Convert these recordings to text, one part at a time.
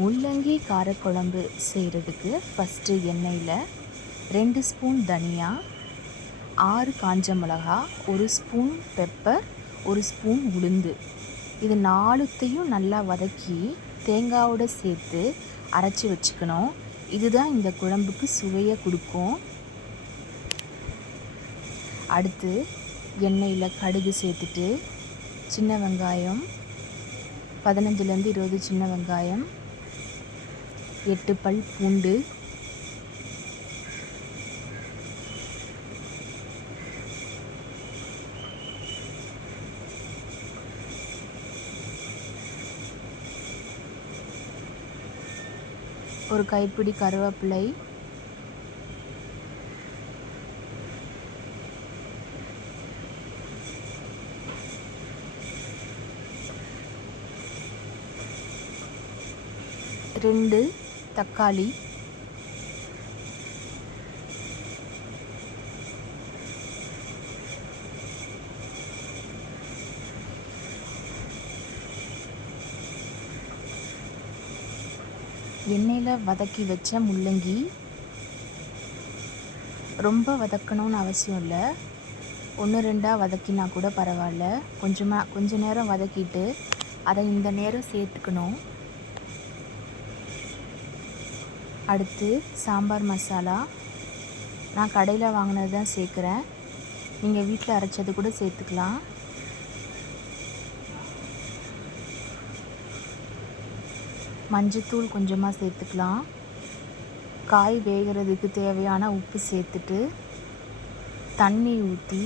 முள்ளங்கி காரக்குழம்பு செய்கிறதுக்கு ஃபஸ்ட்டு எண்ணெயில் 2 ஸ்பூன் தனியா, 6 காஞ்ச மிளகா, 1 ஸ்பூன் பெப்பர், 1 ஸ்பூன் உளுந்து, இது 4த்தையும் நல்லா வதக்கி தேங்காவோடு சேர்த்து அரைச்சி வச்சுக்கணும். இதுதான் இந்த குழம்புக்கு சுவையை கொடுக்கும். அடுத்து எண்ணெயில் கடுகு சேர்த்துட்டு சின்ன வெங்காயம் 15லேருந்து 20 சின்ன வெங்காயம், 8 பல் பூண்டு, ஒரு கைப்பிடி கருவேப்பிலை, ரெண்டு தக்காளி, எண்ணெயில் வதக்கி வச்ச முள்ளங்கி. ரொம்ப வதக்கணும்னு அவசியம் இல்லை, 1-2 வதக்கினா கூட பரவாயில்ல. கொஞ்ச நேரம் வதக்கிட்டு அதை இந்த நேரம் சேர்த்துக்கணும். அடுத்து சாம்பார் மசாலா, நான் கடையில் வாங்கினது தான் சேர்க்குறேன், நீங்கள் வீட்டில் அரைச்சது கூட சேர்த்துக்கலாம். மஞ்சத்தூள் கொஞ்சமாக சேர்த்துக்கலாம். காய் வேகிறதுக்கு தேவையான உப்பு சேர்த்துட்டு தண்ணி ஊற்றி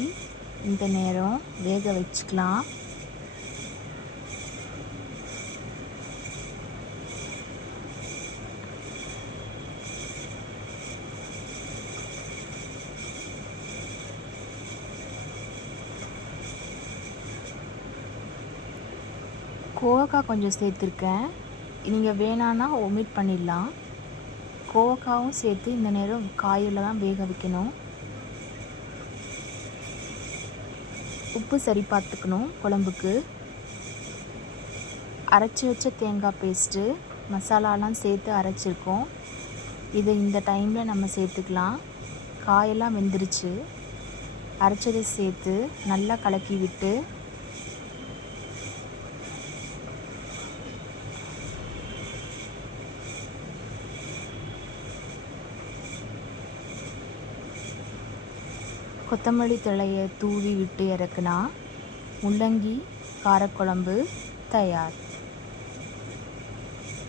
இந்த நேரம் வேக வச்சுக்கலாம். கோவக்காய் கொஞ்சம் சேர்த்துருக்கேன், நீங்கள் வேணான்னா ஒமிட் பண்ணிடலாம். கோவக்காவும் சேர்த்து இந்த நேரம் காயில் தான் வேக வைக்கணும். உப்பு சரி பார்த்துக்கணும். குழம்புக்கு அரைச்சி வச்ச தேங்காய் பேஸ்ட்டு, மசாலாலாம் சேர்த்து அரைச்சிருக்கோம், இதை இந்த டைமில் நம்ம சேர்த்துக்கலாம். காயெல்லாம் வெந்துருச்சு. அரைச்சதை சேர்த்து நல்லா கலக்கி விட்டு கொத்தமல்லி தழையை தூவி விட்டு இறக்குனா முள்ளங்கி காரக்குழம்பு தயார்.